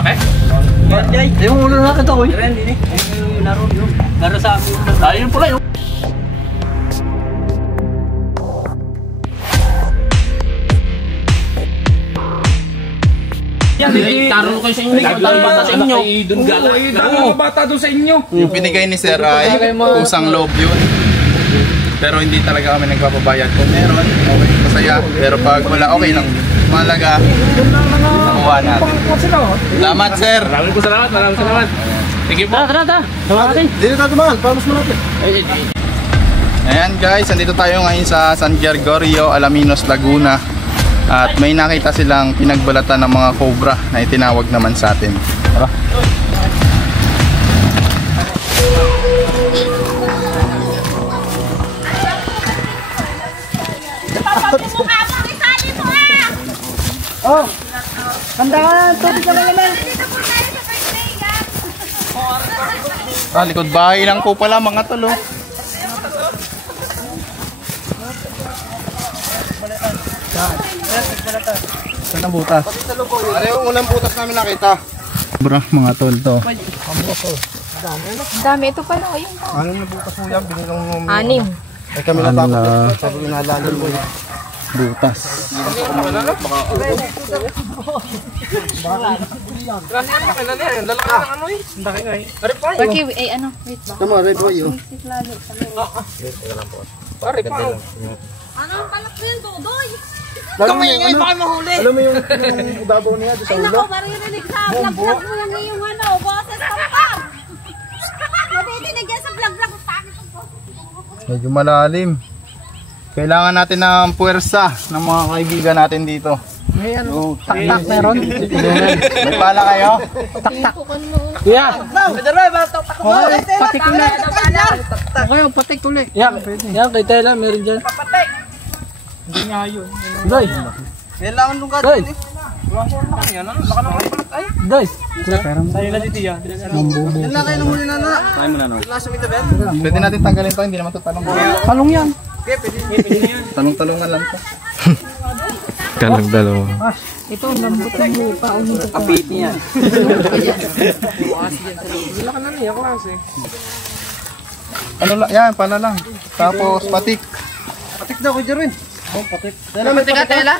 malaki? Yung ulo natin ito, uy. Laro sa amin. Ayun pala yun. Taro kayo sa inyo. Bata sa inyo. Doon gala. Oo, bata doon sa inyo. Yung pinigay ni Sir ay kusang loob yun. Pero hindi talaga kami nagpapabayad. Kung meron, okay, masaya. Pero pag wala, okay lang. Malaga, nakuha natin. Salamat, Sir. Maraming salamat. Sige po. Tara. Dito tayo dumaan, panos mo natin. Ayan guys, andito tayo ngayon sa San Gregorio, Alaminos, Laguna. At may nakita silang pinagbalatan ng mga cobra na itinawag naman sa atin. Tara. Oh, handa ka na, tubig ka naman. Likod bahay lang po pala mga tolo. Saan ang butas? Ano yung unang butas namin nakita? Cobra mga tol to. Dami ito pala. Ayun. Ano na butas mo yan? Binilang mo. 6. Ay kami natakot. Sabi inalalim mo yan. Butas. Okay, ano? Wait ba? Tama, red boy yun. Ano ang palak ko yun, Dodoy? Kamingay baka mahuli. Alam mo yung ibabaw niya doon sa Ay ulo? naku, maririnig sa vlog-vlog mo lang yung ano, boses pampang. Nabitinig yan sa vlog-vlog. Medyo malalim. Kailangan natin ng puwersa ng mga kaibigan natin dito. May ano? Tak-tak meron? May pala kayo? Tak-tak. Kuya! Patik ulit. Okay, patik ulit. Yan, kay Tela, meron dyan. Papatik! Hindi nga yun. Doy! Kailangan nung gano'n. Doy! Baka naman ay. Doy! Tayo na dito yan. Yan lang kayo nung huli na na. Tayo mo na no. Lasa mo ito, Ben. Pwede natin tanggalin to, hindi naman to talong. Talong yan. Okay, pwede yan. Talong-talongan lang to. Talong-talong. Ito, lambot ng lupa. Kapit niya. Wala ka na niya, klase. Ano lang, yan, pala lang. Tapos patik. Patik daw ko dyan rin. Oh, patik. Tela, Patik ka, Tela.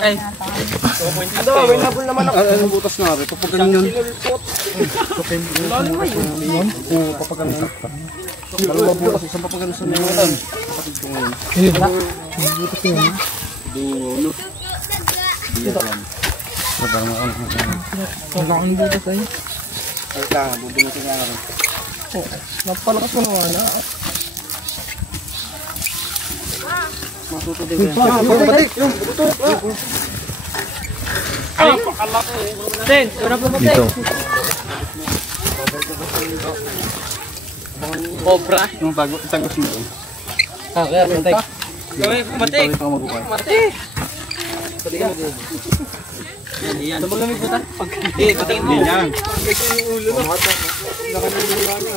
Ay. Ito, may nabul naman ako. Ano butas na rin? Kapag ganyan yun. Oo, kapag ganyan. Dalawa butas, isang kapag ganyan sa nangyayatan. Kapatid ko ngayon. Butas na yun. Dulo. Wala kang butas ay. Ay, kaya, bubunutin nga rin. Napalakas mo naman na. Matuto din yan. Patik! Yung buto! Ay, pakalaki. Ten, ano po patik? Dito. Cobra. Yung tagos mo. Kaya, patik. Gawin, patik. Patik. Patik mo din. Yan. Tumagamit po ta? Patik mo. Yan.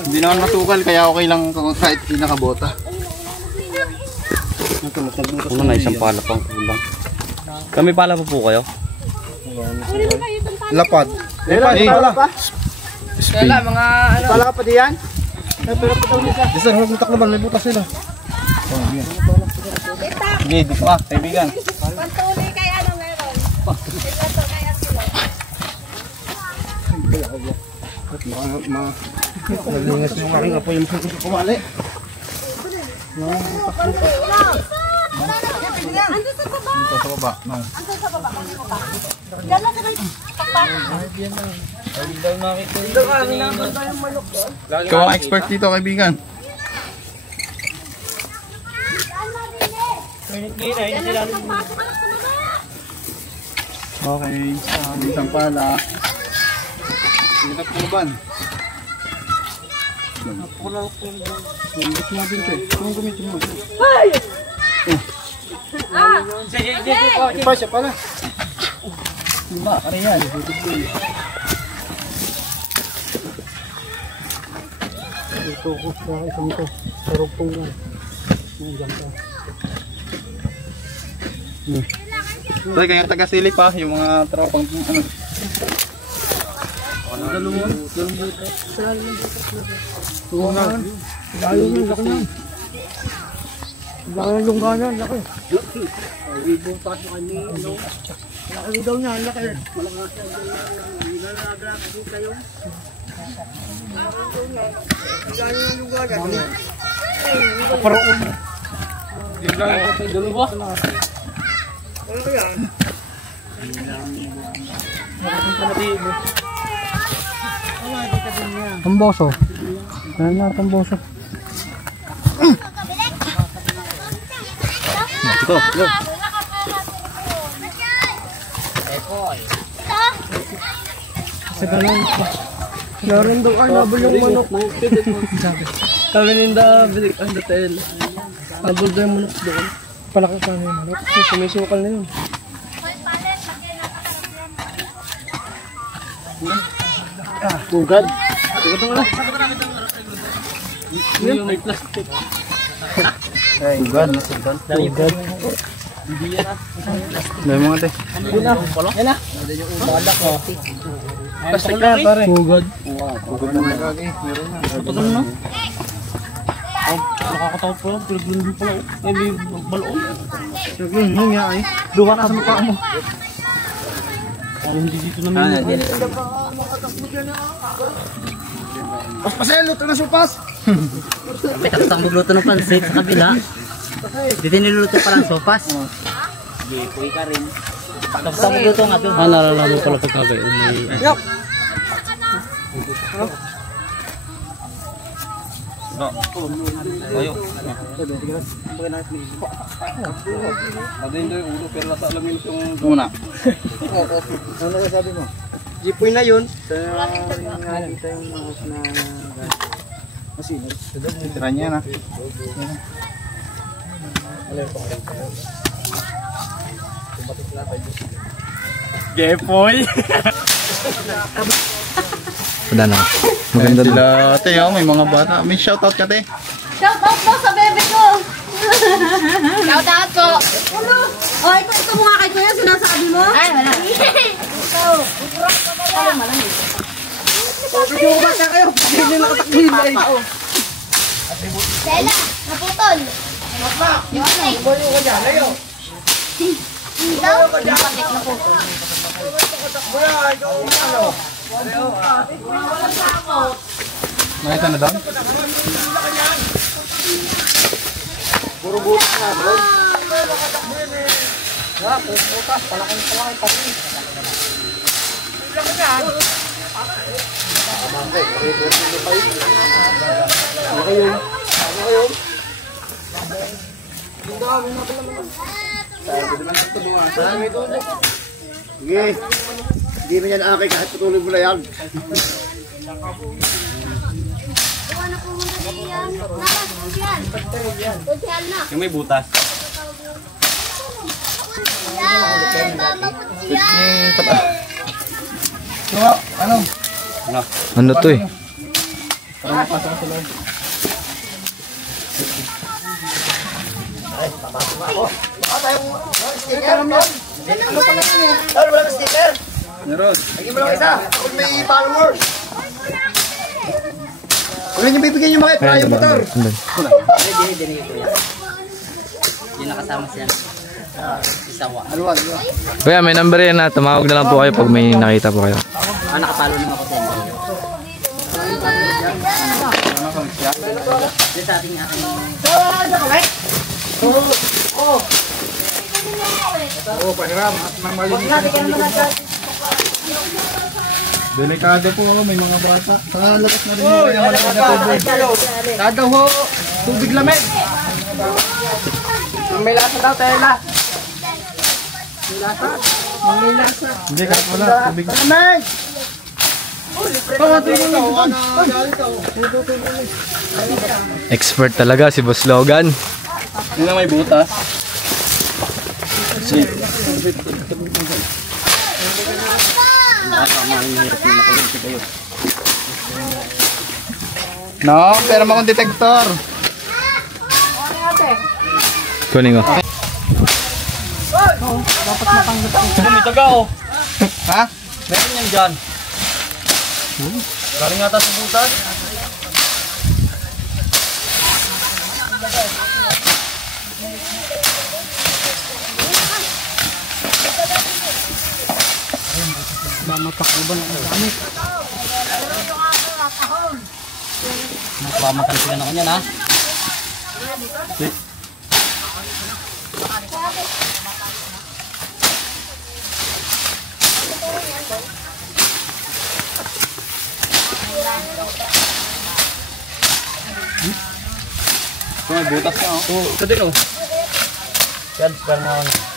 Hindi naman matukal, kaya okay lang kahit hindi nakabota. Ano na isang pala pang kulang. Kami pala po kayo? Lapad. Pala pa? Kaya mga ano. Pala ka pa diyan? Pero pa daw nila. Isa, huwag mo takloban, may butas sila. Sige, dito ka, kaibigan. Pantuloy kay ano meron. Ito kaya sila. Nalingas yung aking apoy yung kumali. Andun sa baba. Dito sa baba. Andun sa baba. Diyan lang sa may pakpak. Ikaw ang expert dito, kaibigan. Okay, isang pala. Dito takloban. Ipa siya pala. Diba, ano yan? Ito ko sa isang ito. Sarap pong yan. Nandiyan ka. Tay, kaya taga-silip pa, yung mga tropang ano. Tamboso. Ano na tamboso? Ito, ito. Sa ganun. Naroon daw ay nabol yung manok. Kami ninda bilik ang datel. Nabol daw yung manok doon. Palaki pa yung manok. Sumisukal na yun. Bugad. Yung may plastic. Bugad. Bugad. Dahil mga te. Yan na. Plastic na pare. Bugad. Pagkano na? Nakakatawa po lang, pinaglundi pa lang. Ay, may balon. Naglundi nga ay. Duha ka sa mukha mo. Hindi dito namin. Paspasin, luto na supas. May tapos ang magluto ng pansit sa kabila. Dito niluluto pa lang sopas. Gipoy ka rin. Tapos ang magluto nga doon. Nalalaman pala pagkagay. Yup. Ayo. Muna. Ano sabi mo? Jipoy na yun. Nakita yung mga na masino. Tira niya na. Gepoy. Wala na. Maganda doon. Sila ate, oh, may mga bata. May shoutout ka te. Shout out po sa bebe ko. Shout out po. Ano? Oh, ito mukha kay kuya, sinasabi mo? Ay, wala. Ikaw. Ay, malamig. Video ba ka kayo? Hindi nakatakbil ay. Stella, naputol. Yung ano? Bolo ka dyan. Layo. Ikaw? Napatik na po. Wala, ikaw ano? Nakita na doon? Puro butas na, bro. Ha, butas. Palaking pati. Sige. Hindi mo yan akin kahit patuloy mo na yan. Yung may butas. Ano? Ano to eh? Wala ka sticker. Meron. Lagi mo lang isa. Kung may followers. Wala niyo bibigyan yung mga yung motor. Hindi nakasama siya. Isawa. Alwan. Kuya, may number yan na. Tumawag na lang po kayo pag may nakita po kayo. Nakapalo naman ako sa inyo. Dito sa ating aking... Pahiram at nang malinis na ito. Delikado po ako, may mga bata. Saka labas na rin yung malaki na tubig. Dadaw ho, tubig lamig. May lasa daw, tela. May lasa? May lasa. Hindi, kahit wala. Tubig. Lamig! Expert talaga si Boss Logan. Yun na may butas. No, pero makong detector. Kunin ko. May taga oh. Ha? Meron yan dyan. Galing nga tayo sa butas. Matakbo ng gamit. Napamakan sila na kanyan ha. Ito may butas niya oh. Oo, ito din oh. Yan, spare mo ako.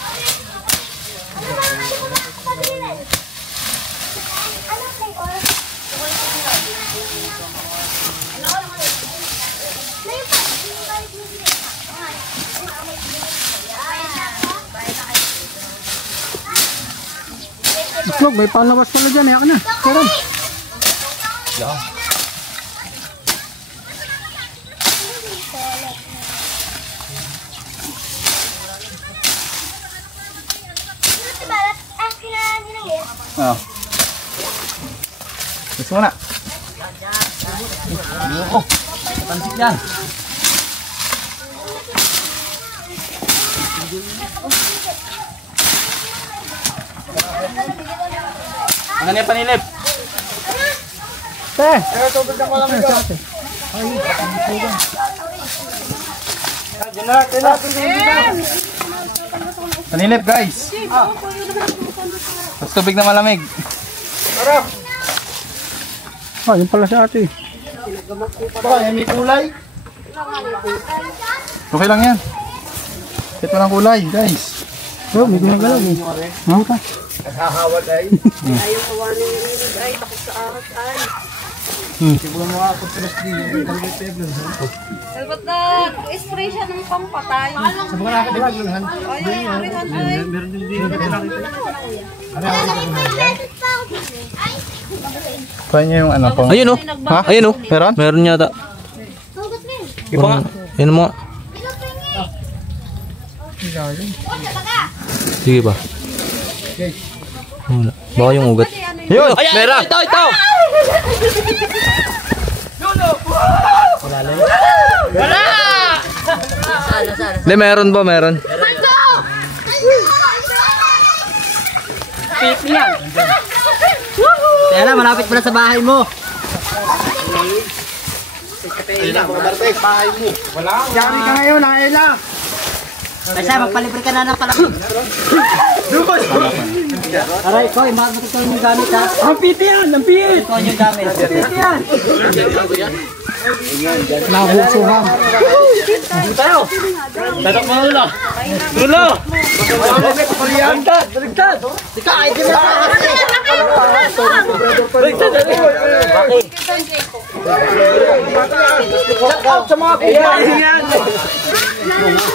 Itlog, may palawas pala dyan. Ayak na. Karan. Yan. Oh. Gusto mo na? Oh, pansit yan. Ano niya panilip? Te! Panilip guys. Tapos tubig na malamig. Ah, yun pala sa ate. May kulay. Okay lang yan. Ito ng kulay guys. Oh, may gumagalaw eh. Ano ka? Dapat na spray siya ng pampatay. Sa mga nakakadilag. Meron din dito. Kaya niya yung ano po. Ayun oh. Ha? Ayun oh. Meron? Meron yata. Iba nga. Ayun mo. Sige ba? Wala. Baka yung ugat. Yun! Meron! Ito! Hindi, meron ba? Meron. Kaya na, malapit pala sa bahay mo. Yari ka ngayon, Ayla. Kasi magpalibre ka na ng palapit. Aray, Koy, mabuti ko yung gamit ha. Ang piti yan! Ang piti! Ito yung gamit. Piti yan! Nabuksuhan. Tayo! Tatok mo ulo! Ulo! Baligtad! Baligtad! Ika, ay di mo Baligtad! Bakit? Shout out sa mga kuya!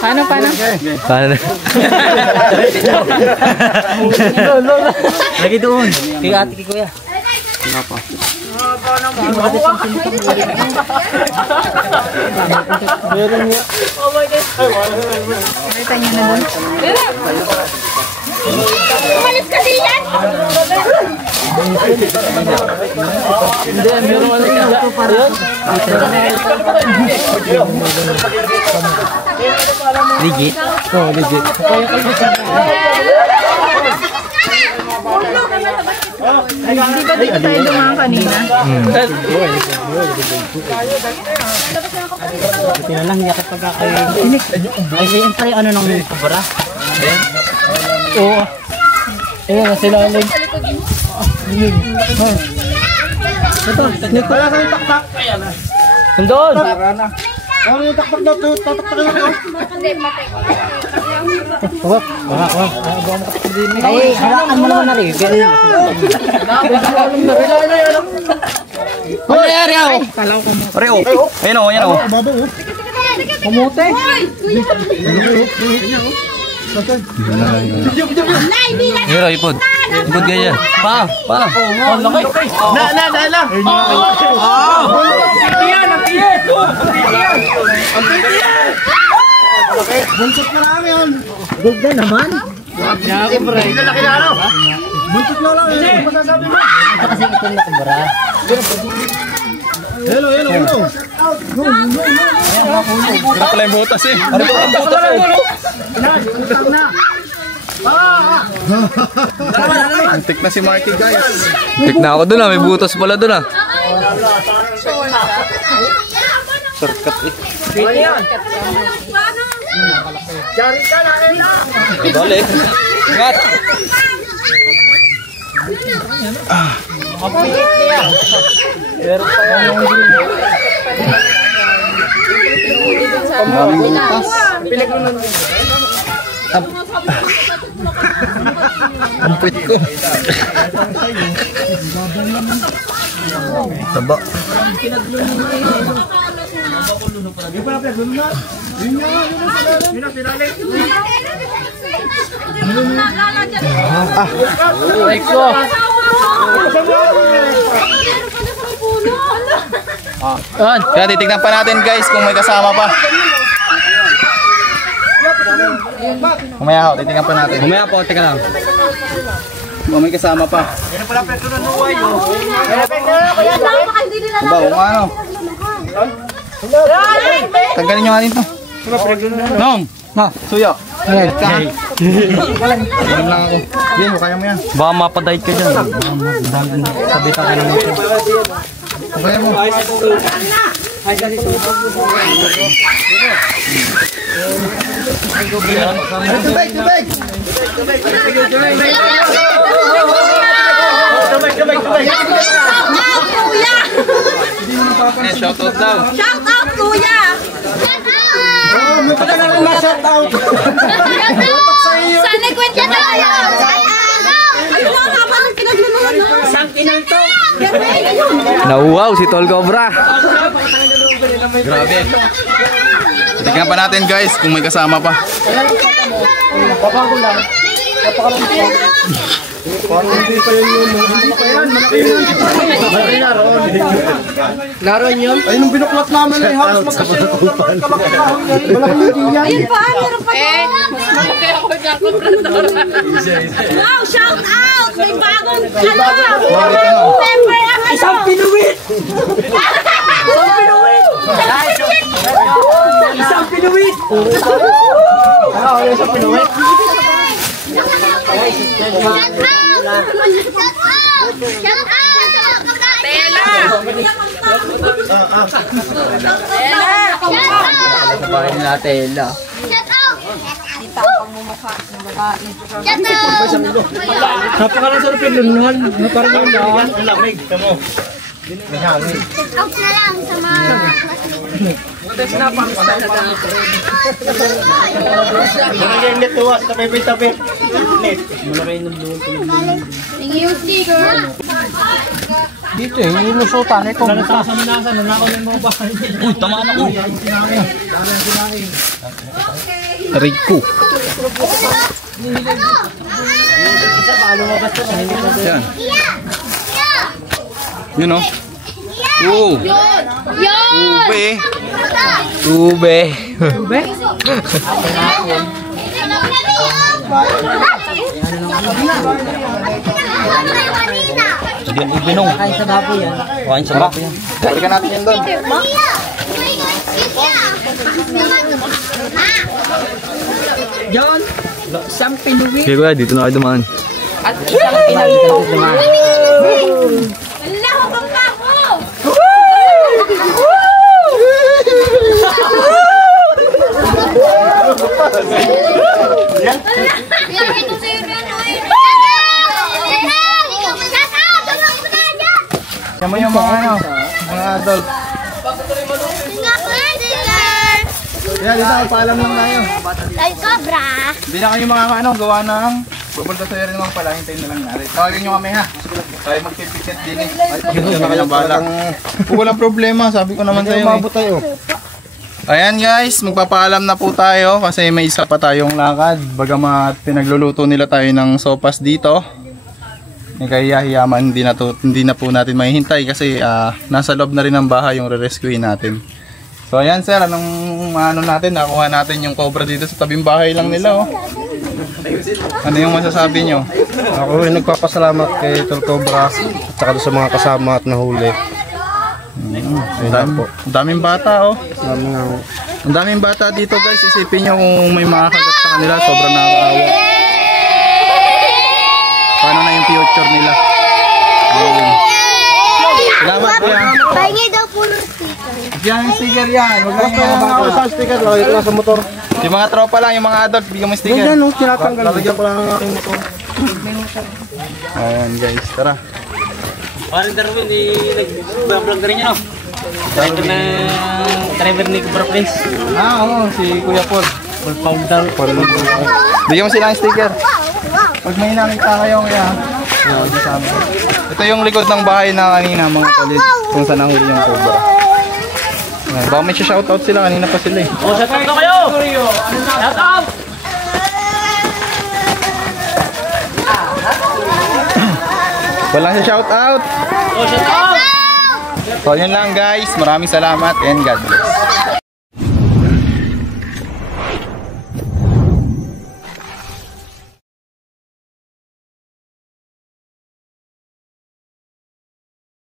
Paano? Paano na? Lagi doon. Kaya ate kay kuya. Umalis kasi yan! Legit? Oo, legit. Hindi ba dito tayo dumaan kanina? Buti na lang, hindi ako pagkakainig. Ay, siyempre, ano nang kubara? Oo. Ayan, silalim. Ito, wala kang taktak. Nandun! Ano yung taktak na ito? Tataktak na ito. Ay, hawakan mo naman na rin. Ano nangyari ako? Oreo! Ayun o, ayun o. Kamote. Hero, ipod. Ipod ganyan. Pa! Na. Bunsot na namin. Gulda naman. Ito kasi itim na kubra. Ito pala yung butas eh. Antik na si Marky guys. Tik na ako dun ah, may butas pala dun ah. Shortcut eh. Dali. Ingat. Ang puwit ko. Taba. Kaya titignan pa natin guys kung may kasama pa. Mamaya ako, titignan pa natin. Mamaya po, teka lang. Kung may kasama pa. Diba, kung ano? Tanggalin nyo nga dito. Nom! Na, suyo. Ayan ka. Alam lang ako. Yan, kaya mo yan. Baka mapadayit ka dyan. Sabitan ka na natin. Kaya mo. Shout out daw. Shout out, kuya! Sana kwenta na kayo! Ano na nga ba ang pinagluluhan na? Isang kinanto! Nauwaw si Tol Cobra. Grabe. Tignan pa natin guys kung may kasama pa. Naroon yun? Ay, nung binuklat namin ay halos magkasya. Ayun pa, meron pa doon. Wow, shout out! May bagong member ang Isang pinuwit! Isang pinuwit! Bahay nila Tela. Napakalasarap yung lunuhan. Parang yung lawan. out na lang sa mga yung sticker. Dito eh, yung lusutan eh. Uy, tamaan ako. Rico. Yan. Yun o. Oo. Yun! Ube. Ube. Hindi ube nung. Kain sa baboy yan. Kain sa baboy yan. Balikan natin yan doon. Yan! Isang pinuwit! Okay kuya, dito na kayo dumaan. At isang pinalito! Wala ko bang kako! Sama yung mga ano, mga adult. Yan, dito, paalam lang tayo. Ay, sobra! Hindi na kayo mga ano, gawa ng pupunta sa rin naman pala, hintayin na lang natin. Tawagin nyo kami ha. Tayo magpipikit din eh. Ay, na kayong balak. Walang problema, sabi ko naman sa'yo eh. Ayan guys, magpapaalam na po tayo kasi may isa pa tayong lakad. Bagamat pinagluluto nila tayo ng sopas dito. Kaya hiyaman, hindi na po natin mahihintay kasi nasa loob na rin ng bahay yung re-rescuein natin. So ayan sir, anong ano natin, nakuha natin yung cobra dito sa tabing bahay lang nila oh. Ano yung masasabi nyo? Ako ay nagpapasalamat kay Tol Cobra at saka doon sa mga kasama at nahuli. Ang daming bata oh. Dami nga. Ang daming bata dito guys. Isipin nyo kung may makakagat sa kanila. Sobrang nakakaawa. Paano na yung future nila? Salamat kuya. Pahingi daw po ng sticker. Yan yung sticker yan. Huwag lang yung mga bata. Sa sticker, lagay ko lang sa motor. Yung mga tropa lang, yung mga adult, bigyan mo sticker. Yan, tinatanggal. Lalagyan ko lang ang aking motor. Ayan guys, tara. Parang Darwin, nag-vlog na rin yun, no? Driver ni Cobra Prince. Oo, si Kuya Paul. Full powder. Bigyan mo sila ng sticker. Pag may nakita kayo kaya, ito yung likod ng bahay na kanina mga kalit kung saan nahuli yung cobra. Baka may shoutout sila, kanina pa sila eh. Oh, shoutout na kayo! Shoutout! Walang shoutout! Oh, shoutout! So yun lang guys, maraming salamat and God bless.